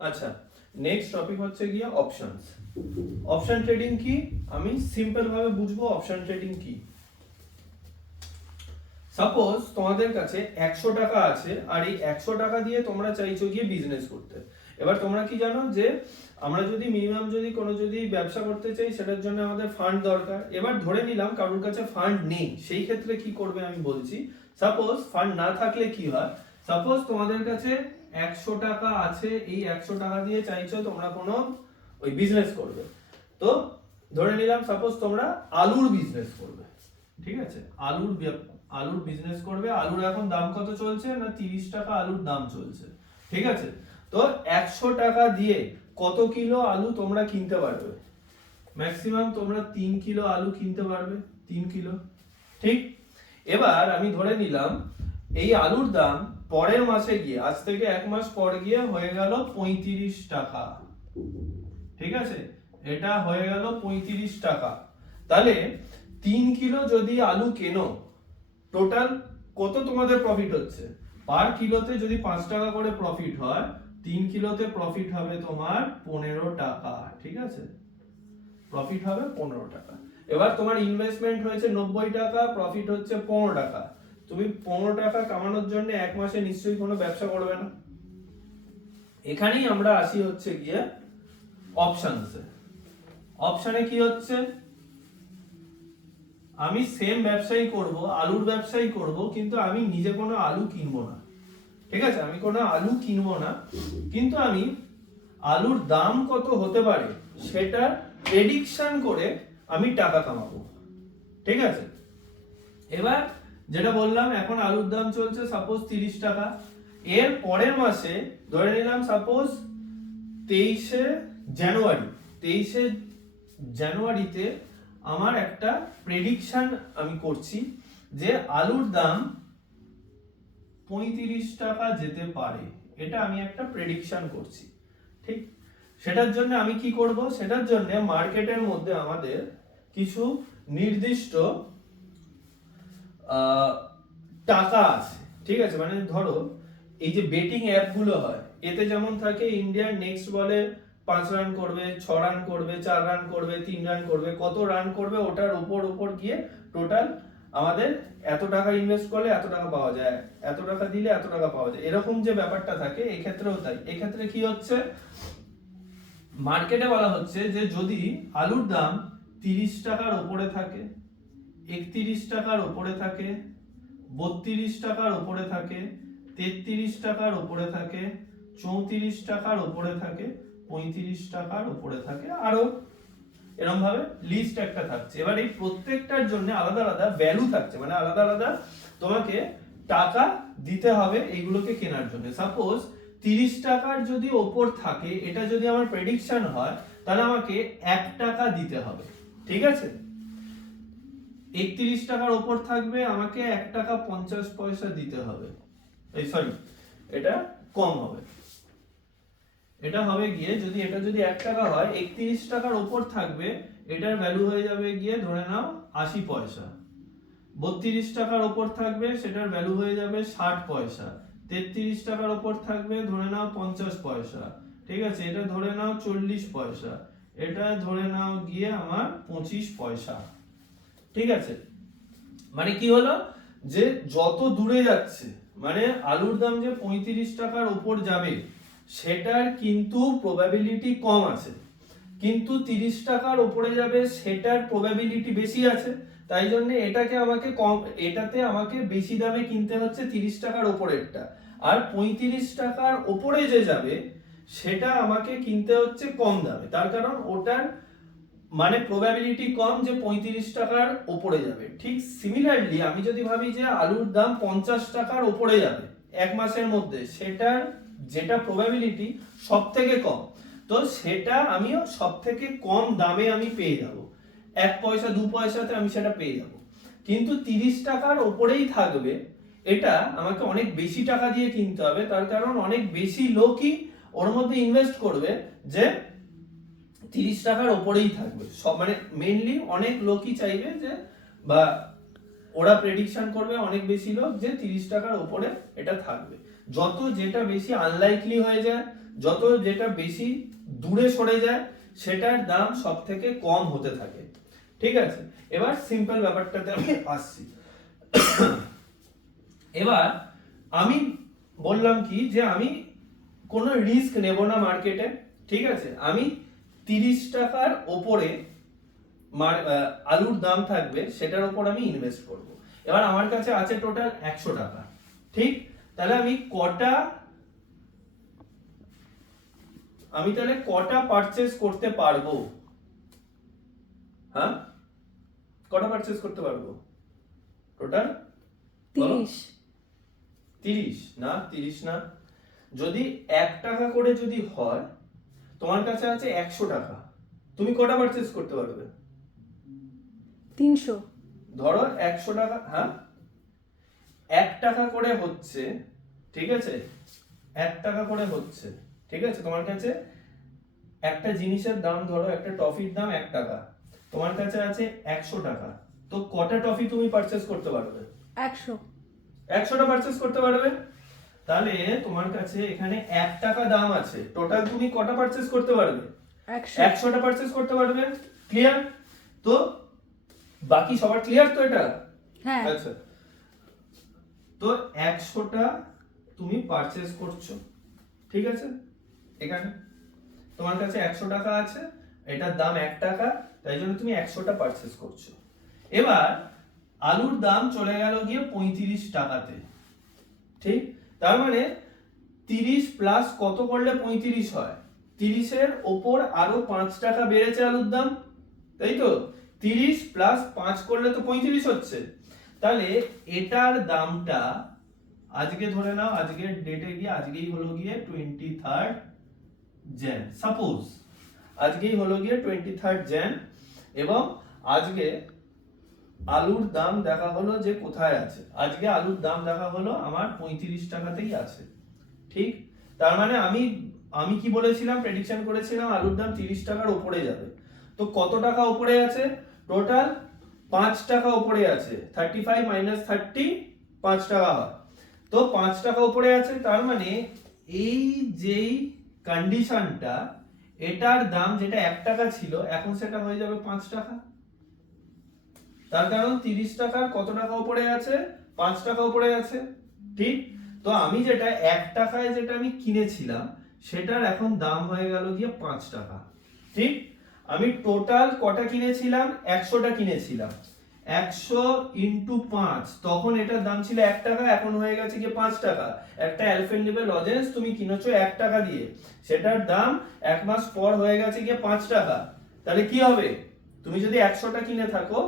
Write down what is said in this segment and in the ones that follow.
আচ্ছা, next topic হচ্ছে গিয়ে অপশনস। অপশন ট্রেডিং কি, আমি সিম্পল ভাবে বুঝবো অপশন ট্রেডিং কি। সাপোজ তোমাদের কাছে 100 টাকা আছে, আর এই 100 টাকা দিয়ে তোমরা চাইছো গিয়ে বিজনেস করতে। এবার তোমরা কি জানো যে আমরা যদি মিনিমাম যদি ব্যবসা করতে চাই, সেটার জন্য আমাদের ফান্ড দরকার। এবার ধরে নিলাম কারোর কাছে ফান্ড নেই, সেই ক্ষেত্রে কি করবে আমি বলছি। সাপোজ ফান্ড না থাকলে কি হয়, সাপোজ তোমাদের কাছে 100 টাকা আছে, এই 100 টাকা দিয়ে চাইছো তোমরা কোনো ওই বিজনেস করবে। তো ধরে নিলাম সাপোজ তোমরা আলুর বিজনেস করবে, ঠিক আছে, আলুর বিজনেস করবে। আলুর এখন দাম কত চলছে না, 30 টাকা আলুর দাম চলছে, ঠিক আছে। তো 100 টাকা দিয়ে কত কিলো আলু তোমরা কিনতে পারবে? ম্যাক্সিমাম তোমরা 3 কিলো আলু কিনতে পারবে, 3 কিলো, ঠিক। এবার আমি ধরে নিলাম এই আলুর দাম পরের মাসে গিয়ে, আজ থেকে 1 মাস পর গিয়ে হয়ে গেল 35 টাকা, ঠিক আছে, এটা হয়ে গেল 35 টাকা। তাহলে 3 কিলো যদি আলু কেনো, টোটাল কত তোমাদের প্রফিট হচ্ছে? পার কিলোতে যদি 5 টাকা করে প্রফিট হয়, 3 কিলোতে প্রফিট হবে তোমার 15 টাকা, ঠিক আছে, প্রফিট হবে 15 টাকা। এবার তোমার ইনভেস্টমেন্ট হয়েছে 90 টাকা, প্রফিট হচ্ছে 15 টাকা। তুমি 15 টাকা কামানোর জন্য 1 মাসে নিশ্চয়ই কোনো ব্যবসা করবে না। এখানেই আমরা আসি হচ্ছে গিয়ে অপশনসে। অপশনে কি হচ্ছে, আমি সেম ব্যবসাই করব, আলুর ব্যবসাই করব, কিন্তু আমি নিজে কোনো আলু কিনবো না, ঠিক আছে, আমি কোনো আলু কিনবো না, কিন্তু আমি আলুর দাম কত হতে পারে সেটা প্রেডিকশন করে আমি টাকা কামাবো, ঠিক আছে। এবার যেটা বললাম, এখন আলুর দাম চলছে সাপোজ 30 টাকা। এর পরের মাসে ধরে নিলাম সাপোজ 23শে জানুয়ারি, 23শে জানুয়ারিতে আমার একটা প্রেডিকশন আমি করছি যে আলুর দাম 35 টাকা যেতে পারে, এটা আমি একটা প্রেডিকশন করছি, ঠিক। সেটার জন্য আমি কি করব, সেটার জন্য মার্কেটের মধ্যে আমাদের কিছু নির্দিষ্ট টাকা আছে, ঠিক আছে। মানে ধরো এই যে বেটিং অ্যাপ গুলো হয়, এতে যেমন থাকে ইন্ডিয়ার নেক্সট বলে 5 রান করবে, 6 রান করবে, 4 রান করবে, 3 রান করবে, কত রান করবে ওটার উপর গিয়ে টোটাল আমাদের এত টাকা ইনভেস্ট করলে এত টাকা পাওয়া যায়, এত টাকা দিলে এত টাকা পাওয়া যায়, এরকম যে ব্যাপারটা থাকে এই ক্ষেত্রেও তাই। এই ক্ষেত্রে কি হচ্ছে, মার্কেটে বলা হচ্ছে যে যদি আলুর দাম 30 টাকার উপরে থাকে, 31 টাকার উপরে থাকে, 32 টাকার উপরে থাকে, 33 টাকার উপরে থাকে, 34 টাকার উপরে থাকে, 35 টাকার উপরে থাকে, আরো এরকম ভাবে লিস্ট একটা থাকছে। এবার এই প্রত্যেকটার জন্য আলাদা আলাদা ভ্যালু থাকছে, মানে আলাদা আলাদা তোমাকে টাকা দিতে হবে এইগুলোকে কেনার জন্য। সাপোজ 30 টাকার যদি ওপর থাকে, এটা যদি আমার প্রেডিকশন হয়, তাহলে আমাকে 1 টাকা দিতে হবে, ঠিক আছে। 31 টাকার ওপর থাকবে, আমাকে 1 টাকা 50 পয়সা দিতে হবে, এই সরি এটা কম হবে, এটা হবে গিয়ে যদি এটা যদি 1 টাকা হয়, 31 টাকার ওপর থাকবে, এটার ভ্যালু হয়ে যাবে গিয়ে ধরে নাও 80 পয়সা। 32 টাকার ওপর থাকবে, সেটার ভ্যালু হয়ে যাবে 60 পয়সা। 33 টাকার ওপর থাকবে, ধরে নাও 50 পয়সা, ঠিক আছে, এটা ধরে নাও 40 পয়সা, এটা ধরে নাও গিয়ে আমার 25 পয়সা, ঠিক আছে। মানে কি হলো, যে যত দূরে যাচ্ছে, মানে আলুর দাম যে 35 টাকার উপর যাবে সেটার কিন্তু প্রবাবিলিটি কম আছে, কিন্তু 30 টাকার উপরে যাবে সেটার প্রবাবিলিটি বেশি আছে। তাই জন্য এটাকে আমাকে কম, এটাতে আমাকে বেশি দামে কিনতে হচ্ছে 30 টাকার উপরেরটা, আর 35 টাকার উপরে যে যাবে সেটা আমাকে কিনতে হচ্ছে কম দামে, তার কারণ ওটার মানে প্রবাবিলিটি কম যে 35 টাকার উপরে যাবে। ঠিক সিমিলারলি আমি যদি ভাবি যে আলুর দাম 50 টাকার উপরে যাবে 1 মাসের মধ্যে, সেটার যেটা প্রবাবিলিটি সব থেকে কম, তো সেটা আমিও সব থেকে কম দামে আমি পেয়ে যাব, 1 পয়সা 2 পয়সাতে আমি সেটা পেয়ে যাব। কিন্তু 30 টাকার উপরেই থাকবে, এটা আমাকে অনেক বেশি টাকা দিয়ে কিনতে হবে, তার কারণ অনেক বেশি লোকই ওর মধ্যে ইনভেস্ট করবে যে 30 টাকার উপরেই থাকবে সব, মানে মেইনলি অনেক লোকই চাইবে যে, বা ওরা প্রেডিকশন করবে অনেক বেশি লোক যে 30 টাকার উপরে এটা থাকবে। যত যেটা বেশি আনলাইকলি হয়ে যায়, যত যেটা বেশি দূরে সরে যায় সেটার দাম সব থেকে কম হতে থাকে। ঠিক আছে, এবার সিম্পল ব্যাপারটাতে আমি আসছি। এবার আমি বললাম কি যে আমি কোনো রিস্ক নেব না মার্কেটে। ঠিক আছে, আমি 30 টাকার ওপরে আলুর দাম থাকবে সেটার উপর আমি ইনভেস্ট করব। এবার আমার কাছে আছে টোটাল 100 টাকা। ঠিক, তাহলে আমি তাহলে কটা পারচেজ করতে পারবো? হ্যাঁ, কটা পারচেজ করতে পারবো টোটাল? 30। 30 না, 30 না, যদি 1 টাকা করে যদি হয়, তোমার কাছে আছে 100 টাকা, তুমি কটা পারচেজ করতে পারবে? 300। ধরো 100 টাকা, হ্যাঁ 1 টাকা করে হচ্ছে, ঠিক আছে 1 টাকা করে হচ্ছে, ঠিক আছে তোমার কাছে একটা জিনিসের দাম, ধরো একটা টফির দাম 1 টাকা, তোমার কাছে আছে 100 টাকা, তো কটা টফি তুমি পারচেজ করতে পারবে? 100। 100টা পারচেজ করতে পারবে। তাহলে তোমার কাছে এখানে 1 টাকা দাম আছে, টোটাল তুমি কটা পারচেজ করতে পারবে? 100। 100টা পারচেজ করতে পারবে। ক্লিয়ার? তো বাকি সবার ক্লিয়ার তো এটা? হ্যাঁ। আচ্ছা, তো 100টা তুমি পারচেজ করছো, ঠিক আছে, এখানে তোমার কাছে 100 টাকা আছে, এটার দাম 1 টাকা, তাই জন্য তুমি 100টা পারচেজ করছো। এবার আলুর দাম চলে গেল গিয়ে 35 টাকাতে। ঠিক, তার মানে 30 প্লাস কত করলে 35 হয়? 30 এর ওপর আরো 5 টাকা বেড়েছে আলুর দাম, তাই তো? 30 প্লাস 5 করলে তো 35 হচ্ছে। তাহলে এটার দামটা আজকে ধরে নাও, আজকের ডেটে গিয়ে, আজকেই হলো গিয়ে 23 jan, সাপোজ আজকেই হলো গিয়ে 23 jan, এবং আজকে আলুর দাম দেখা হলো যে কোথায় আছে, আজকে আলুর দাম দেখা হলো আমার 35 টাকাতেই আছে। ঠিক, তার মানে আমি কি বলেছিলাম, প্রেডিকশন করেছিলাম আলুর দাম 30 টাকার উপরে যাবে। তো কত টাকা উপরে আছে? টোটাল 5 টাকা উপরে আছে। 35 মাইনাস 30 5 টাকা হয়, তো 5 টাকা উপরে আছে। তার মানে এই যেই কন্ডিশনটা, এটার দাম যেটা 1 টাকা ছিল এখন সেটা হয়ে যাবে 5 টাকা। তার কারণ 30 টাকার কত টাকা উপরে আছে? 5 টাকা উপরে আছে। ঠিক, তো আমি যেটা 1 টাকায় যেটা আমি কিনেছিলাম সেটার এখন দাম হয়ে গেল গিয়ে 5 টাকা। ঠিক, আমি টোটাল কটা কিনেছিলাম? 100টা কিনেছিলাম। 100 ইনটু 5, তখন এটার দাম ছিল 1 টাকা, এখন হয়ে গেছে গিয়ে 5 টাকা। একটা অ্যালপেনলিবে লজেন্স তুমি কিনেছো 1 টাকা দিয়ে, সেটার দাম 1 মাস পর হয়ে গেছে গিয়ে 5 টাকা। তাহলে কি হবে? তুমি যদি 100টা কিনে থাকো,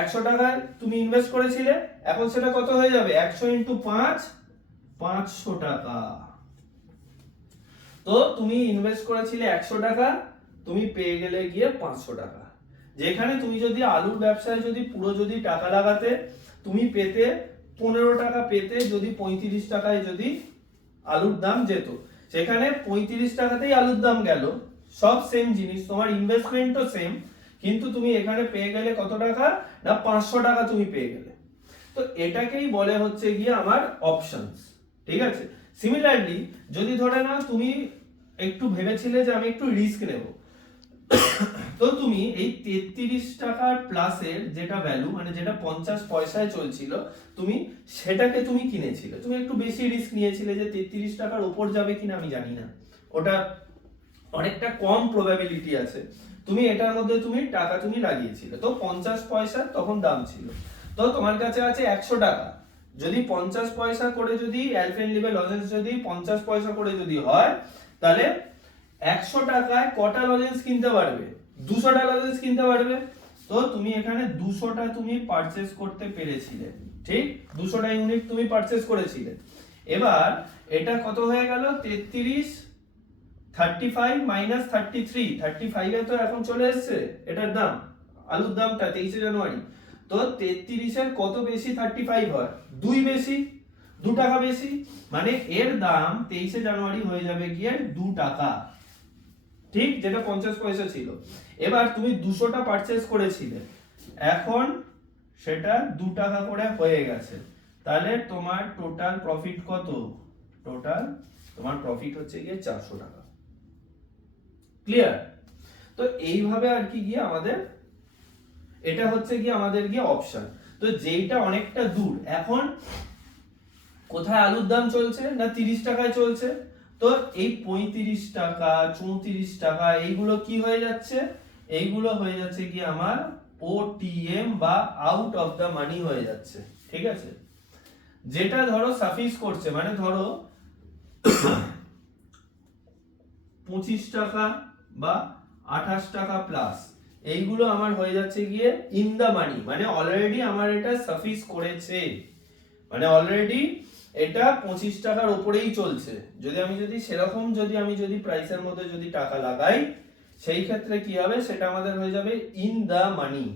100 টাকায় তুমি ইনভেস্ট করেছিলে, এখন সেটা কত হয়ে যাবে? 100 ইনটু 5, 500 টাকা। তো তুমি ইনভেস্ট করেছিলে 100 টাকা, তুমি পেয়ে গেলে গিয়ে 500 টাকা। যেখানে তুমি যদি আলুর ব্যবসায় যদি পুরো যদি টাকা লাগাতে, তুমি পেতে 15 টাকা পেতে, যদি 35 টাকায় যদি আলুর দাম যেত, সেখানে 35 টাকাতেই আলুর দাম গেল, সব সেম জিনিস, তোমার ইনভেস্টমেন্টও সেম, কিন্তু তুমি এখানে পেয়ে গেলে কত টাকা? না 500 টাকা তুমি পেয়ে গেলে। তো এটাকেই বলে হচ্ছে গিয়ে আমার অপশনস। ঠিক আছে, সিমিলারলি যদি ধরে নাও তুমি একটু ভেবেছিলে যে আমি একটু রিস্ক নেব, তো তুমি এই 33 টাকার প্লাসের যেটা ভ্যালু, মানে যেটা 50 পয়সায় চলছিল, তুমি সেটাকে তুমি কিনেছিলে, তুমি একটু বেশি রিস্ক নিয়েছিলে যে 33 টাকার উপর যাবে কিনা আমি জানি না, ওটা অনেকটা কম প্রবাবিলিটি আছে, তুমি এটার মধ্যে তুমি টাকা তুমি লাগিয়েছিলে, তো 50 পয়সা তখন দাম ছিল, তো তোমার কাছে আছে 100 টাকা, যদি 50 পয়সা করে যদি অ্যালপেনলিবে লজেন্স যদি 50 পয়সা করে যদি হয়, তাহলে 100 টাকায় কটা লজেন্স কিনতে পারবে? 200টা লজেন্স কিনতে পারবে। তো তুমি এখানে 200টা তুমি পারচেজ করতে পেরেছিলে। ঠিক, 200টা ইউনিট তুমি পারচেজ করেছিলে। এবার এটা কত হয়ে গেল? 33, 35 মাইনাস 33, 35 এ তো এখন চলে এসেছে এটার দাম, আলুর দামটা 23 জানুয়ারি। তো 33 এর কত বেশি 35 হয়? 2 বেশি, 2 টাকা বেশি, মানে এর দাম 23 জানুয়ারি হয়ে যাবে গিয়ে 2 টাকা। ঠিক, যেটা 50 পয়সা ছিল। এবার তুমি 200টা পারচেজ করেছিলে, এখন সেটা 2 টাকা করে হয়ে গেছে, তাহলে তোমার টোটাল প্রফিট কত? টোটাল তোমার প্রফিট হচ্ছে গিয়ে 400 টাকা। ক্লিয়ার? তো এইভাবে আর কি গিয়ে আমাদের এটা হচ্ছে গিয়ে আমাদের গিয়ে অপশন। তো যেইটা অনেকটা দূর, এখন কোথায় আলুর দাম চলছে না 30 টাকায় চলছে, তো এই 35 টাকা 34 টাকা এইগুলো কি হয়ে যাচ্ছে, এইগুলো হয়ে যাচ্ছে কি আমার ওটিএম বা আউট অফ দা মানি হয়ে যাচ্ছে, ঠিক আছে? যেটা ধরো সাফিস করছে, মানে ধরো 25 টাকা বা 28 টাকা প্লাস, এইগুলো আমার হয়ে যাচ্ছে গিয়ে ইন দা মানি, মানে অলরেডি আমার এটা সাফিস করেছে, মানে অলরেডি এটা 25 টাকার উপরেই চলছে। যদি সেরকম যদি প্রাইসের মধ্যে যদি টাকা লাগাই, সেই ক্ষেত্রে কি হবে, সেটা আমাদের হয়ে যাবে ইন দা মানি।